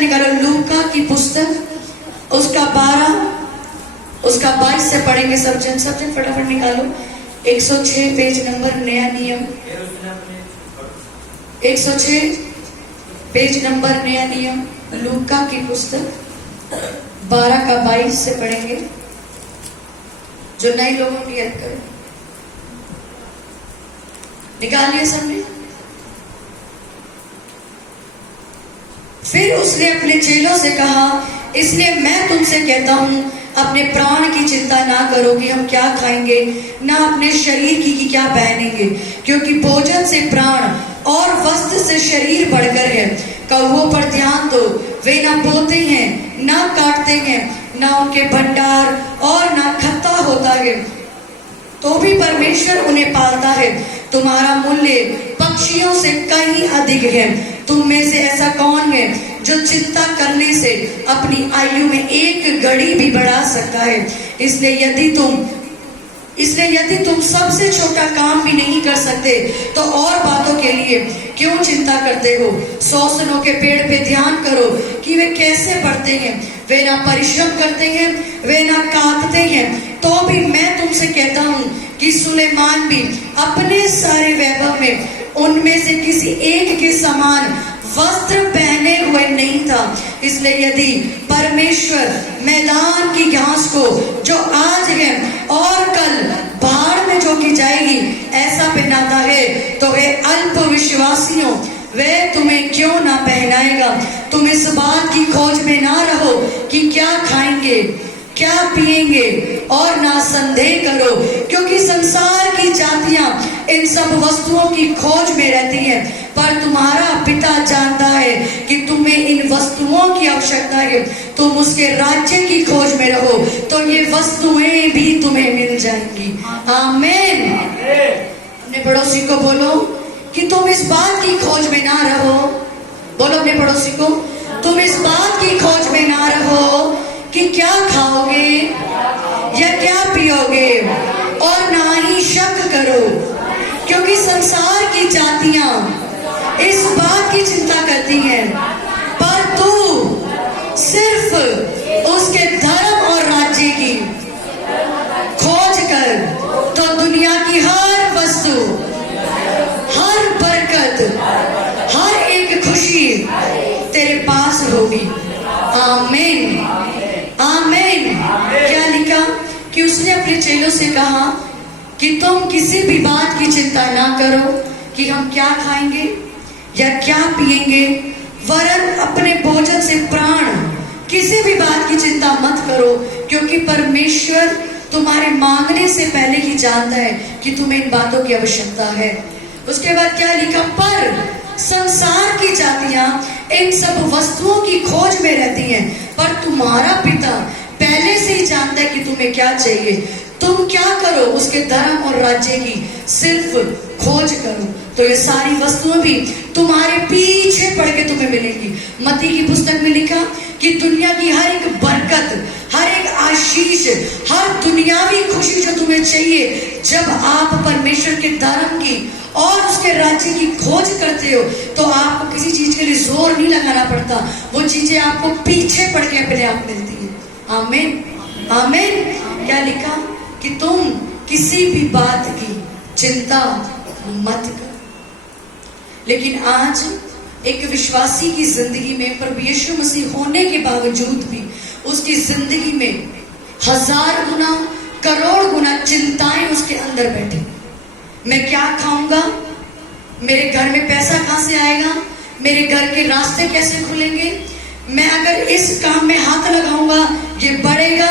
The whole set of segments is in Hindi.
निकालो, लूका की पुस्तक उसका 12 उसका 22 से पढ़ेंगे सब जन फटाफट निकालो। 106 पेज नंबर, नया नियम। 106 पेज नंबर, नया नियम, लूका की पुस्तक 12 का 22 से पढ़ेंगे। जो नए लोगों की हेल्प करें, निकालिए सबने। फिर उसने अपने चेलों से कहा, इसलिए मैं तुमसे कहता हूं, अपने प्राण की चिंता ना करो कि हम क्या खाएंगे, ना अपने शरीर की कि क्या पहनेंगे, क्योंकि भोजन से प्राण और वस्त्र से शरीर बढ़कर है। कौवों पर ध्यान दो, वे ना बोते हैं, ना काटते हैं, ना उनके भंडार और ना खत्ता होता है, तो भी परमेश्वर उन्हें पालता है। तुम्हारा मूल्य पक्षियों से कहीं अधिक है। तुम में से ऐसा कौन है जो चिंता करने से अपनी आयु में एक घड़ी भी बढ़ा सकता है? इसलिए यदि तुम सबसे छोटा काम भी नहीं कर सकते, तो और बातों के लिए क्यों चिंता करते हो? सोसनों के पेड़ पे ध्यान करो कि वे कैसे बढ़ते हैं। वे ना परिश्रम करते हैं, वे ना काटते हैं। तो भी मैं तुमसे कहता हूं कि सुलेमान भी अपने सारे वैभव में उनमें से किसी एक के समान वस्त्र पहने हुए नहीं था। इसलिए यदि परमेश्वर मैदान की घास को जो आज है और कल भाड़ में झोंकी जाएगी ऐसा पहनाता है, तो हे अल्प विश्वासियों, वह तुम्हें क्यों ना पहनाएगा। तुम इस बात की खोज में ना रहो कि क्या खाएंगे, क्या पिएंगे, और ना संदेह करो, क्योंकि संसार की जातियां इन सब वस्तुओं की खोज में रहती हैं। पर तुम्हारा पिता जानता है कि तुम्हें इन वस्तुओं की आवश्यकता है। तुम उसके राज्य की खोज में रहो, तो ये वस्तुएं भी तुम्हें मिल जाएंगी। आमीन। अपने पड़ोसी को बोलो कि तुम इस बात की खोज में ना रहो। बोलो अपने पड़ोसी को, तुम इस बात की खोज में ना रहो कि क्या खाओगे या क्या पियोगे, और ना ही शक करो, क्योंकि संसार की जातियां इस बात की चिंता करती हैं। पर तू सिर्फ उसके धर्म और राज्य की खोज कर, तो दुनिया की हर वस्तु, हर बरकत, हर एक खुशी तेरे पास होगी। आमीन, आमीन। क्या लिखा कि उसने अपने चेलों से कहा कि तुम किसी भी बात की चिंता ना करो कि हम क्या खाएंगे या क्या पिएंगे, वरन अपने भोजन से प्राण, किसी भी बात की चिंता मत करो, क्योंकि परमेश्वर तुम्हारे मांगने से पहले ही जानता है कि तुम्हें इन बातों की आवश्यकता है। उसके बाद क्या लिखा, पर संसार की जातियां इन सब वस्तुओं की खोज में रहती हैं, पर तुम्हारा पिता पहले से ही जानता है कि तुम्हें क्या चाहिए। तुम क्या करो, उसके धर्म और राज्य की सिर्फ खोज करो, तो ये सारी वस्तुएं भी तुम्हारे पीछे पड़ के तुम्हें मिलेंगी। मत्ती की पुस्तक में लिखा कि दुनिया की हर एक बरकत, हर एक आशीष, हर दुनियावी खुशी जो तुम्हें चाहिए, जब आप परमेश्वर के धर्म की और उसके राज्य की खोज करते हो, तो आपको किसी चीज के लिए जोर नहीं लगाना पड़ता। वो चीजें आपको पीछे पड़ के अपने आप मिलती है। आमीन, आमीन। क्या लिखा कि तुम किसी भी बात की चिंता मत करो। लेकिन आज एक विश्वासी की जिंदगी में प्रभु यीशु मसीह होने के बावजूद भी उसकी जिंदगी में 1000 गुना, करोड़ गुना चिंताएं उसके अंदर बैठी। मैं क्या खाऊंगा, मेरे घर में पैसा कहां से आएगा, मेरे घर के रास्ते कैसे खुलेंगे, मैं अगर इस काम में हाथ लगाऊंगा ये बढ़ेगा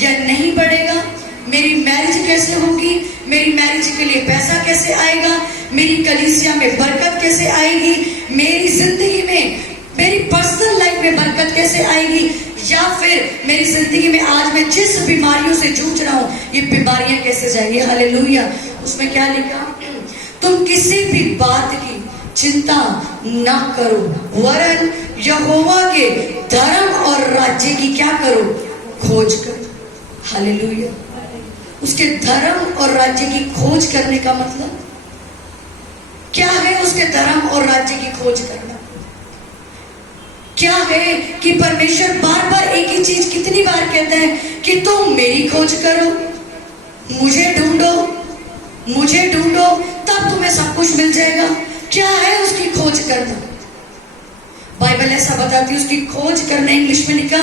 या नहीं बढ़ेगा, मेरी मैरिज कैसे होगी, मेरी मैरिज के लिए पैसा कैसे आएगा, मेरी कलीसिया में बरकत कैसे आएगी, मेरी जिंदगी में, मेरी पर्सनल लाइफ में बरकत कैसे आएगी, या फिर मेरी जिंदगी में आज मैं जिस बीमारियों से जूझ रहा हूं ये बीमारियां कैसे जाएंगी। हालेलुया। उसमें क्या लिखा, तुम किसी भी बात की चिंता ना करो, वरन यहोवा के धर्म और राज्य की क्या करो, खोज करो। हालेलुया। उसके धर्म और राज्य की खोज करने का मतलब क्या है? उसके धर्म और राज्य की खोज करना क्या है कि परमेश्वर बार बार एक ही चीज कितनी बार कहता है कि तुम मेरी खोज करो, मुझे ढूंढो, मुझे ढूंढो, तब तुम्हें सब कुछ मिल जाएगा। क्या है उसकी खोज करना? बाइबल ऐसा बताती है, उसकी खोज करना, इंग्लिश में लिखा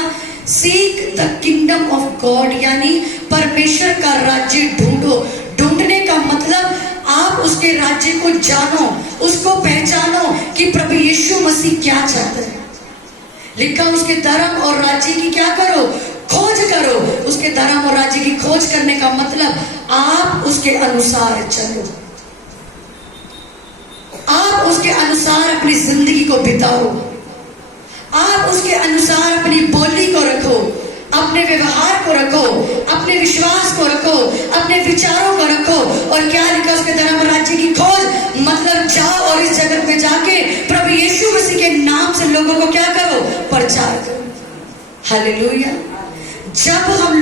seek the kingdom of God, यानी परमेश्वर का राज्य ढूंढो। ढूंढने का मतलब आप उसके राज्य को जानो, उसको पहचानो कि प्रभु यीशु मसीह क्या चाहता है। लिखा उसके धर्म और राज्य की क्या करो? खोज करो। उसके धर्म और राज्य की खोज करने का मतलब आप उसके अनुसार चलो, आप उसके अनुसार अपनी जिंदगी को बिताओ, आप उसके अनुसार अपनी बोली को रखो, अपने व्यवहार को रखो, अपने विश्वास को रखो, अपने विचारों को रखो। और क्या लिखा उसके धर्म और राज्य की खोज? मतलब जाओ और इस जगत में जाके प्रभु यीशु मसीह के नाम से लोगों को क्या करो? प्रचार करो। हालेलुया। जब हम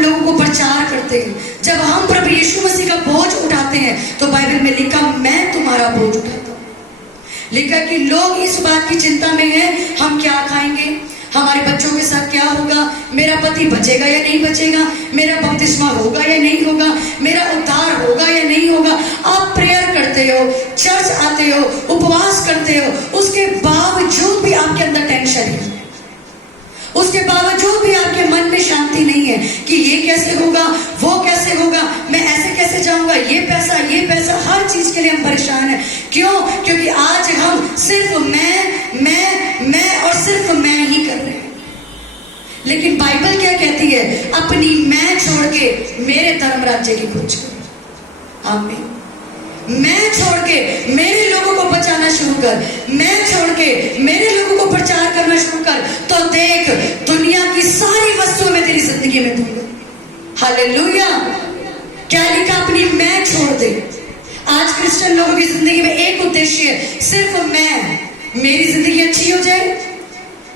लोगों को प्रचार करते हैं, जब हम प्रभु यीशु मसीह का बोझ उठाते हैं, तो बाइबल में लिखा मैं तुम्हारा बोझ उठाता हूं। लिखा कि लोग इस बात की चिंता में हैं, हम क्या खाएंगे, हमारे बच्चों के साथ क्या होगा, मेरा पति बचेगा या नहीं बचेगा, मेरा बपतिस्मा होगा या नहीं होगा, मेरा उद्धार होगा या नहीं होगा। आप प्रेयर करते हो, चर्च आते हो, उपवास करते हो, उसके बावजूद भी आपके अंदर टेंशन है, उसके बावजूद भी आपके मन में शांति नहीं है कि ये कैसे होगा, वो कैसे होगा, मैं ऐसे कैसे जाऊंगा, ये पैसा, हर चीज के लिए हम परेशान हैं। क्यों? क्योंकि आज हम सिर्फ मैं और सिर्फ मैं ही कर रहे हैं। लेकिन बाइबल क्या कहती है? अपनी मैं छोड़ के मेरे धर्म राज्य की खोज करो। आमीन। मैं छोड़ के मेरे लोगों को बचाना शुरू कर, मैं छोड़ के मेरे लोगों को प्रचार करना शुरू कर, तो देख दुनिया की सारी वस्तुएं में तेरी जिंदगी में दूंगा। हालेलुया। क्या लिखा? अपनी मैं छोड़ दे। आज क्रिश्चियन लोगों की जिंदगी में एक उद्देश्य है, सिर्फ मैं, मेरी जिंदगी अच्छी हो जाए,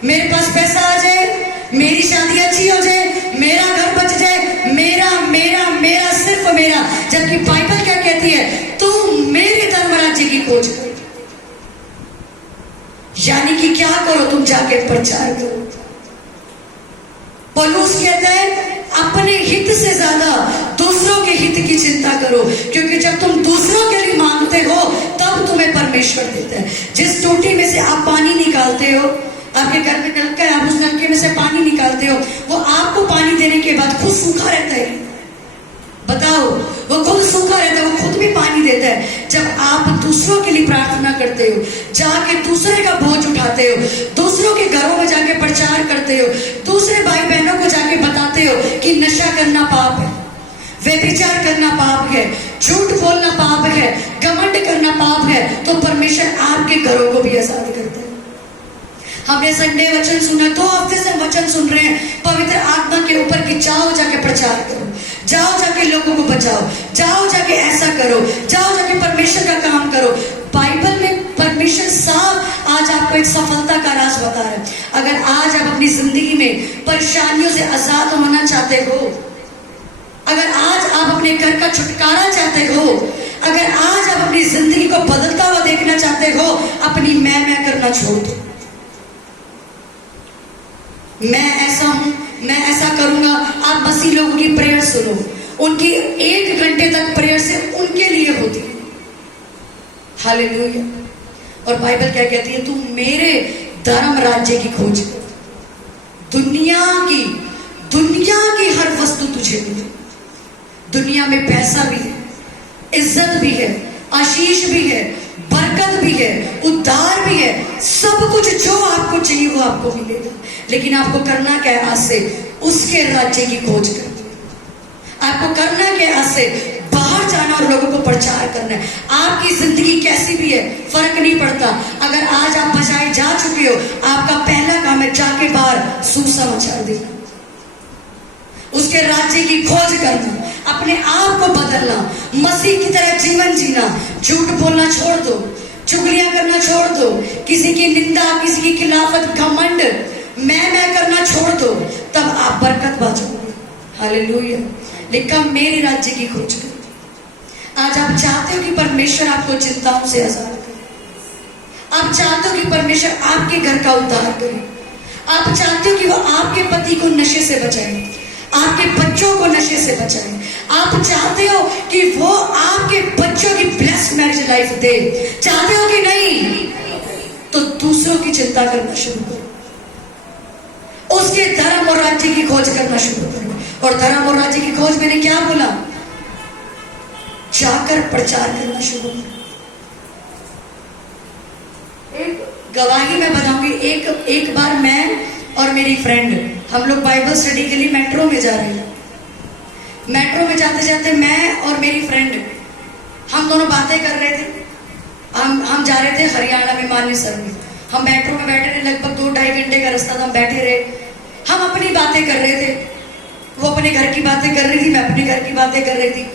मेरे पास पैसा आ जाए, मेरी शादी अच्छी हो जाए, मेरा घर बच जाए, मेरा मेरा मेरा सिर्फ मेरा। जबकि बाइबल क्या कहती है? तुम मेरे धर्म राज्य की खोज करो। यानी कि क्या करो? तुम जाके प्रचार करो। पौलुस कहता है अपने हित से ज्यादा दूसरों के हित की चिंता करो, क्योंकि जब तुम दूसरों के लिए मांगते हो तब तुम्हें परमेश्वर देता है। जिस टूटी में से आप पानी निकालते हो, आपके घर में नलका है, आप उस नलके में से पानी निकालते हो, वो आपको पानी देने के बाद खुद सूखा रहता है। बताओ, वो खुद सूखा रहता है, वो खुद भी पानी देता है। जब आप दूसरों के लिए प्रार्थना करते हो, जाके दूसरे का बोझ उठाते हो, दूसरों के घरों में जाके प्रचार करते हो, दूसरे भाई बहनों को जाके बताते हो कि नशा करना पाप है, व्यभिचार करना पाप है, झूठ बोलना पाप है, घमंड करना पाप है, तो परमेश्वर आपके घरों को भी आजाद करता है। हमने संडे वचन सुना, 2 हफ्ते से वचन सुन रहे हैं पवित्र आत्मा के ऊपर कि जाओ जाके प्रचार करो, जाओ जाके लोगों को बचाओ, जाओ जाके ऐसा करो, जाओ जाके परमेश्वर का काम करो। बाइबल में परमेश्वर साफ आज आपको एक सफलता का राज बता रहा है। अगर आज आप अपनी जिंदगी में परेशानियों से आजाद होना चाहते हो, अगर आज आप अपने घर का छुटकारा चाहते हो, अगर आज आप अपनी जिंदगी को बदलता हुआ देखना चाहते हो, अपनी मैं करना छोड़ दो। मैं ऐसा हूं, मैं ऐसा करूंगा। आप मसीह लोगों की प्रेयर सुनो, उनकी 1 घंटे तक प्रेयर से उनके लिए होती है। हालेलुया। और बाइबल क्या कहती है? तुम मेरे धर्म राज्य की खोज करो। दुनिया की हर वस्तु तुझे मिले। दुनिया में पैसा भी है, इज्जत भी है, आशीष भी है, बरकत भी है, उद्धार भी है, सब कुछ जो आपको चाहिए वो आपको मिलेगा। लेकिन आपको करना क्या है? आज से उसके राज्य की खोज करना। आपको करना क्या है? आज से बाहर जाना और लोगों को प्रचार करना है। आपकी जिंदगी कैसी भी है फर्क नहीं पड़ता। अगर आज आप बचाए जा चुके हो, आपका पहला काम है जाके बाहर सुसमाचार देना, उसके राज्य की खोज करना, अपने आप को बदलना, मसीह की तरह जीवन जीना, झूठ बोलना छोड़ दो, चुगलियां करना छोड़ दो, किसी की निंदा, किसी की खिलाफत, घमंड, मैं करना छोड़ दो, तब आप बरकत बाजोगे। हालेलुया। लिखा मेरे राज्य की खोज करो। आज आप चाहते हो कि परमेश्वर आपको चिंताओं से आजाद करे, आप चाहते हो कि परमेश्वर आपके घर का उद्धार करे, आप चाहते हो कि वो आपके पति को नशे से बचाए, आपके बच्चों को नशे से बचाए, आप चाहते हो कि वो आपके बच्चों की ब्लेस्ड मैरिज लाइफ दे, चाहते हो कि नहीं? तो दूसरों की चिंता करना शुरू करो, उसके धर्म और राज्य की खोज करना शुरू करो। और धर्म और राज्य की खोज मैंने क्या बोला? जाकर प्रचार करना शुरू करो। एक गवाही मैं बताऊंगी। एक बार मैं और मेरी फ्रेंड, हम लोग बाइबल स्टडी के लिए मेट्रो में जा रहे थे। मेट्रो में जाते जाते मैं और मेरी फ्रेंड, हम दोनों बातें कर रहे थे। हम जा रहे थे हरियाणा में मानेसर में। हम मेट्रो में बैठे रहे, लगभग 2-2.5 घंटे का रास्ता था। हम बैठे रहे, हम अपनी बातें कर रहे थे, वो अपने घर की बातें कर रही थी, मैं अपने घर की बातें कर रही थी।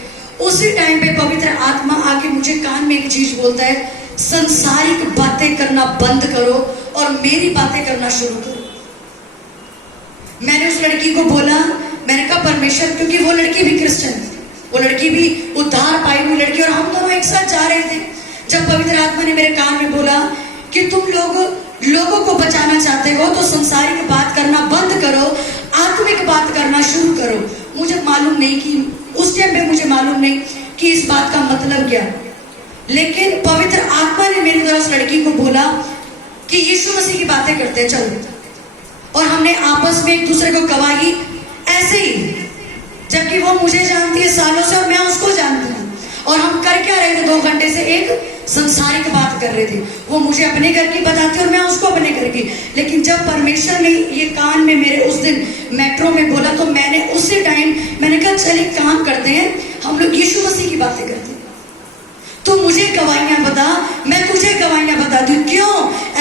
उसी टाइम पे पवित्र आत्मा आके मुझे कान में एक चीज बोलता है, संसारिक बातें करना बंद करो और मेरी बातें करना शुरू करो। मैंने उस लड़की को बोला, मैंने कहा परमेश्वर, क्योंकि वो लड़की भी क्रिश्चियन थी, वो लड़की भी उद्धार पाई हुई लड़की, और हम दोनों एक साथ जा रहे थे। जब पवित्र आत्मा ने मेरे कान में बोला कि तुम लोगों को बचाना चाहते हो तो संसारिक बात करना बंद करो, आत्मिक बात करना शुरू करो। मुझे मालूम नहीं कि उस टाइम पे मुझे मालूम नहीं कि इस बात का मतलब क्या, लेकिन पवित्र आत्मा ने मेरी तरफ उस लड़की को बोला कि यीशु मसीह की बातें करते हैं, चलो। और हमने आपस में एक दूसरे को गवाही ऐसे ही, जबकि वो मुझे जानती है सालों से और मैं उसको जानती हूँ, और हम कर क्या रहे थे? 2 घंटे से एक संसारिक बात कर रहे थे। वो मुझे अपने घर की बताती और मैं उसको अपने घर की। लेकिन जब परमेश्वर ने ये कान में मेरे उस दिन मेट्रो में बोला, तो मैंने उसी टाइम मैंने कहा चल एक काम करते हैं, हम लोग यीशु मसीह की बातें करते हैं। तो मुझे गवाहियां बता, मैं तुझे गवाहियां बताती हूँ। क्यों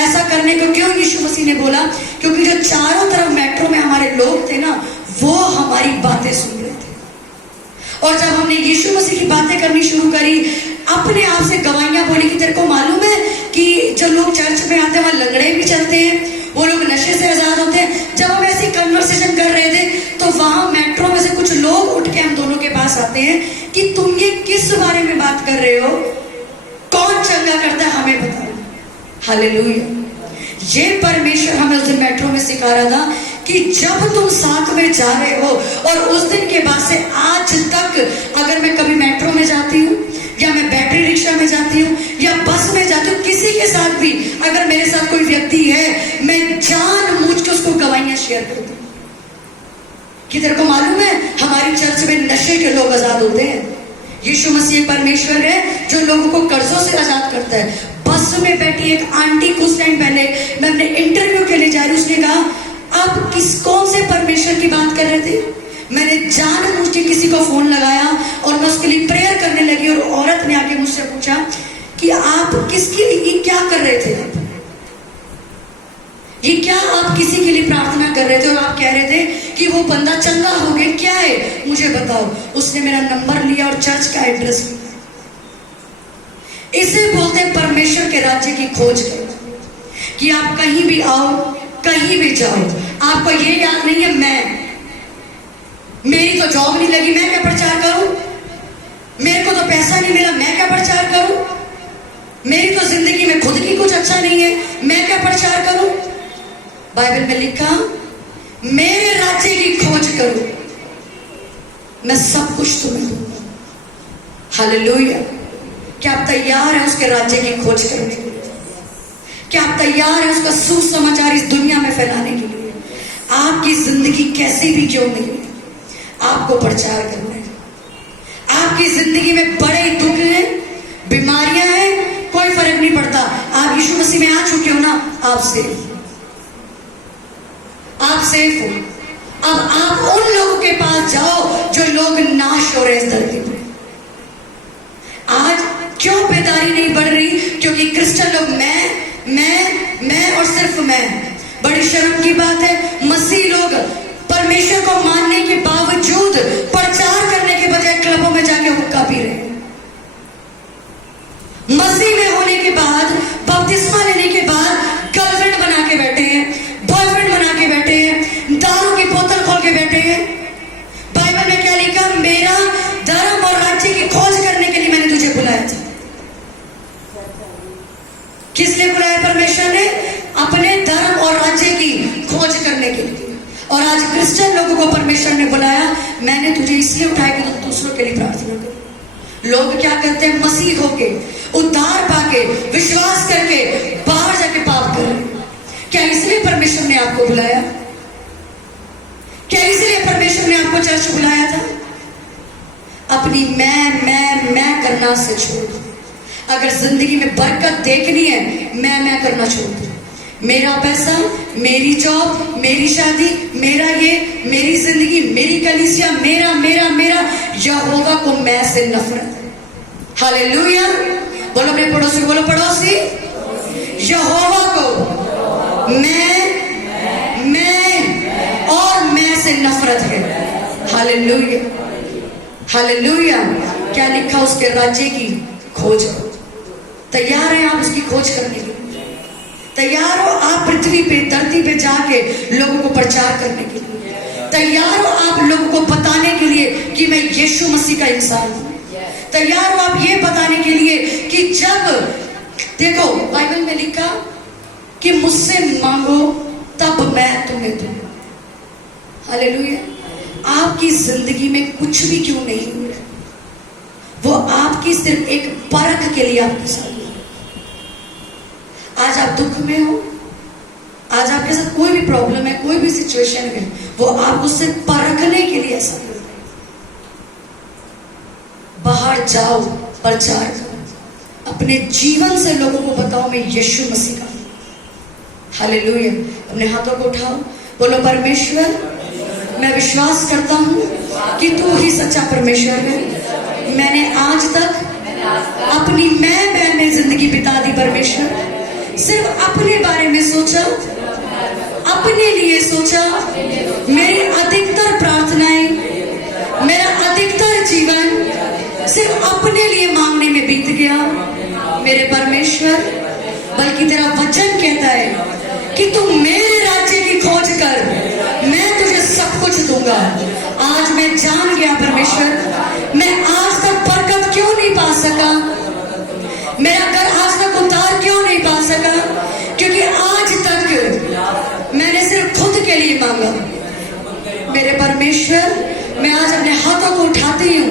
ऐसा करने को? क्यों यीशु मसीह ने बोला? क्योंकि जो चारों तरफ मेट्रो में हमारे लोग थे ना, वो हमारी बातें सुन रहे थे। और जब हमने यीशु मसीह की बातें करनी शुरू करी, अपने आप से गवाहियां बोली कि तेरे को मालूम है कि जो लोग चर्च में आते हैं वहां लंगड़े भी चलते हैं, वो लोग नशे से आजाद होते हैं। जब हम ऐसी कन्वर्सेशन कर रहे थे, तो वहां मेट्रो में से कुछ लोग उठ के हम दोनों के पास आते हैं कि तुम ये किस बारे में बात कर रहे हो, कौन चंगा करता है, हमें बताओ। हालेलुया। ये परमेश्वर हमें उस दिन मेट्रो में सिखा रहा था कि जब तुम साथ में जा रहे हो, और उस दिन के बाद से आज तक अगर मैं कभी मेट्रो में जाती हूँ, या मैं बैटरी रिक्शा में जाती हूँ, या बस में जाती हूँ, किसी के साथ भी अगर मेरे साथ कोई व्यक्ति है, मैं जानबूझ के उसको गवाहियां शेयर करती हूँ कि तेरे को मालूम है हमारी चर्च में नशे के लोग आजाद होते हैं। यीशु मसीह परमेश्वर है जो लोगों को कर्जों से आजाद करता है। बस में बैठी एक आंटी, कुछ टाइम पहले मैं अपने इंटरव्यू के लिए जा रही, उसने कहा आप कौन से परमेश्वर की बात कर रहे थे? मैंने जानबूझ के किसी को फोन लगाया और मैं उसके लिए प्रेयर करने लगी, और औरत ने आके मुझसे पूछा कि आप किसके लिए क्या कर रहे थे? ये क्या आप किसी के लिए प्रार्थना कर रहे थे? और आप कह रहे थे कि वो बंदा चंगा हो गया, क्या है मुझे बताओ। उसने मेरा नंबर लिया और चर्च का एड्रेस लिया। इसे बोलते हैं परमेश्वर के राज्य की खोज करो, कि आप कहीं भी आओ, कहीं भी जाओ, आपको ये याद नहीं है मेरी तो जॉब नहीं लगी, मैं क्या प्रचार करूं? मेरे को तो पैसा नहीं मिला, मैं क्या प्रचार करूं? मेरी तो जिंदगी में खुद की कुछ अच्छा नहीं है, मैं क्या प्रचार करूं? बाइबल में लिखा, मेरे राज्य की खोज करो, मैं सब कुछ तुम्हें दूंगा। हालेलुया। क्या आप तैयार हैं उसके राज्य की खोज करने के लिए? क्या आप तैयार हैं उसका सुसमाचार इस दुनिया में फैलाने के लिए? आपकी जिंदगी कैसी भी क्यों नहीं, आपको प्रचार करना है। आपकी जिंदगी में बड़े दुख हैं, बीमारियां हैं, कोई फर्क नहीं पड़ता। आप यीशु मसीह में आ चुके हो ना, आप सेफ हो। अब आप उन लोगों के पास जाओ जो लोग नाश हो रहे हैं इस धरती पे। आज क्यों बेदारी नहीं बढ़ रही? क्योंकि क्रिश्चियन लोग मैं और सिर्फ मैं। बड़ी शर्म की बात है, मसीह लोग परमेश्वर को मानने के बावजूद प्रचार करने के बजाय क्लबों में जाके हुक्का पी रहे हैं। मसीह में होने के बाद, बपतिस्मा लेने के बाद गर्लफ्रेंड बना के बैठे हैं, बॉयफ्रेंड बना के बैठे हैं, दारू की बोतल खोल के बैठे हैं। बाइबल में क्या लिखा? मेरा धर्म और राज्य की खोज करने के लिए मैंने तुझे बुलाया था। किस लिए बुलाया? क्रिश्चियन लोगों को परमेश्वर ने बुलाया, मैंने तुझे इसलिए उठाया कि तुम दूसरों के लिए प्रार्थना करो। लोग क्या करते हैं, मसीह होके, उद्धार पाके, विश्वास करके बाहर जाके पाप कर रहे हैं। क्या इसलिए परमेश्वर ने आपको बुलाया? क्या इसलिए परमेश्वर ने आपको चर्च बुलाया था? अपनी मैं करना से छोड़ दो। अगर जिंदगी में बरकत देखनी है, मैं करना छोड़ दो। मेरा पैसा, मेरी जॉब, मेरी शादी, मेरा ये, मेरी जिंदगी, मेरी कलीसिया, मेरा मेरा मेरा, यहोवा को मैं से नफरत है। हालेलुया। बोलो अपने पड़ोसी, बोलो पड़ोसी, यहोवा को मैं और मैं से नफरत है। Hallelujah, hallelujah. क्या लिखा? उसके राज्य की खोज करो। तैयार हैं आप उसकी खोज करने के लिए? तैयार हो आप पृथ्वी पे, धरती पे जाके लोगों को प्रचार करने के लिए? तैयार हो आप लोगों को बताने के लिए कि मैं यीशु मसीह का इंसान हूं? तैयार हो आप ये बताने के लिए कि जब देखो बाइबल में लिखा कि मुझसे मांगो तब मैं तुम्हें दूंगा। हालेलुया। आपकी जिंदगी में कुछ भी क्यों नहीं हो रहा, वो आपकी सिर्फ एक परख के लिए आपके साथ। आज आप दुख में हो, आज आपके साथ कोई भी प्रॉब्लम है, कोई भी सिचुएशन है, वो आपको सिर्फ परखने के लिए ऐसा कर रहे हैं। बाहर जाओ, प्रचार करो, अपने जीवन से लोगों को बताओ मैं यीशु मसीह का हूं। हालेलुया। अपने हाथों को उठाओ, बोलो परमेश्वर मैं विश्वास करता हूं कि तू ही सच्चा परमेश्वर है। मैंने आज तक अपनी मैं में जिंदगी बिता दी परमेश्वर। सिर्फ अपने बारे में सोचा, अपने लिए सोचा। मेरी अधिकतर प्रार्थनाएं, मेरा अधिकतर जीवन सिर्फ अपने लिए मांगने में बीत गया। मेरे परमेश्वर, बल्कि तेरा वचन कहता है कि तू मेरे राज्य की खोज कर, मैं तुझे सब कुछ दूंगा। आज मैं जान गया परमेश्वर, मैं आज तक बरकत क्यों नहीं पा सका, मेरा घर आज तक उद्धार क्यों नहीं पा सका, क्योंकि आज तक मैंने सिर्फ खुद के लिए मांगा। मेरे परमेश्वर, मैं आज अपने हाथों को उठाती हूँ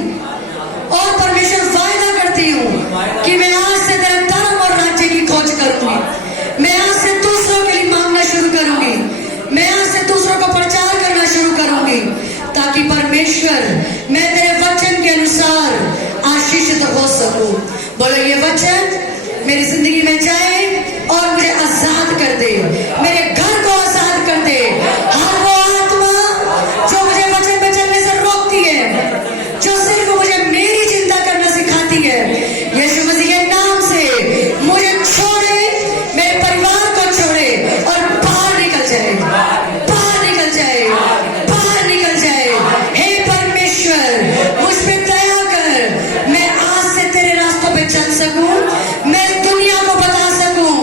और परमेश्वर वायदा करती हूँ कि मैं आज से तेरा धर्म और राज्य की खोज करूंगी। मैं आज से दूसरों के लिए मांगना शुरू करूंगी। मैं आज से दूसरों को प्रचार करना शुरू करूंगी, ताकि परमेश्वर मैं तेरे वचन के अनुसार आशीषित हो सकूं। बोलो ये वचन मेरी जिंदगी में जाए और मुझे आजाद कर दे, मेरे घर को आजाद कर दे। हर वो आत्मा जो मुझे वचन पे चलने से रोकती है, जो सिर्फ मुझे मेरी चिंता करना सिखाती है, यीशु मसीह के नाम से मुझे छोड़े, मेरे परिवार को छोड़े और बाहर निकल जाए, बाहर निकल जाए, बाहर निकल जाए। हे परमेश्वर, मुझ पे दया कर, मैं आज से तेरे रास्तों पे चल सकूं, मैं दुनिया को बता सकूं,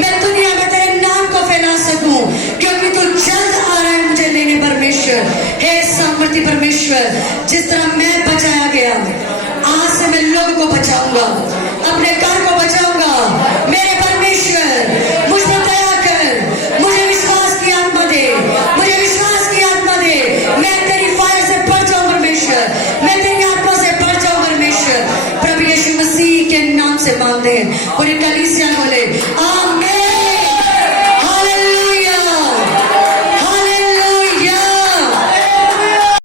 मैं दुनिया में तेरे नाम को फैला सकूं, क्योंकि तू जल्द आ रहा है मुझे लेने परमेश्वर। हे समर्थी परमेश्वर, जिस तरह मैं बचाया गया, आज से मैं लोगों को बचाऊंगा, अपने घर को बचाऊंगा। मेरे परमेश्वर मुझ पर दया कर, मुझे विश्वास की आत्मा दे, मुझे विश्वास की आत्मा दे। मैं तेरी फायर से बढ़ जाऊं परमेश्वर, मैं तेरी आत्मा से बढ़ जाऊं परमेश्वर। प्रभु यीशु मसीह के नाम से मांगते हैं। पूरी कलीसिया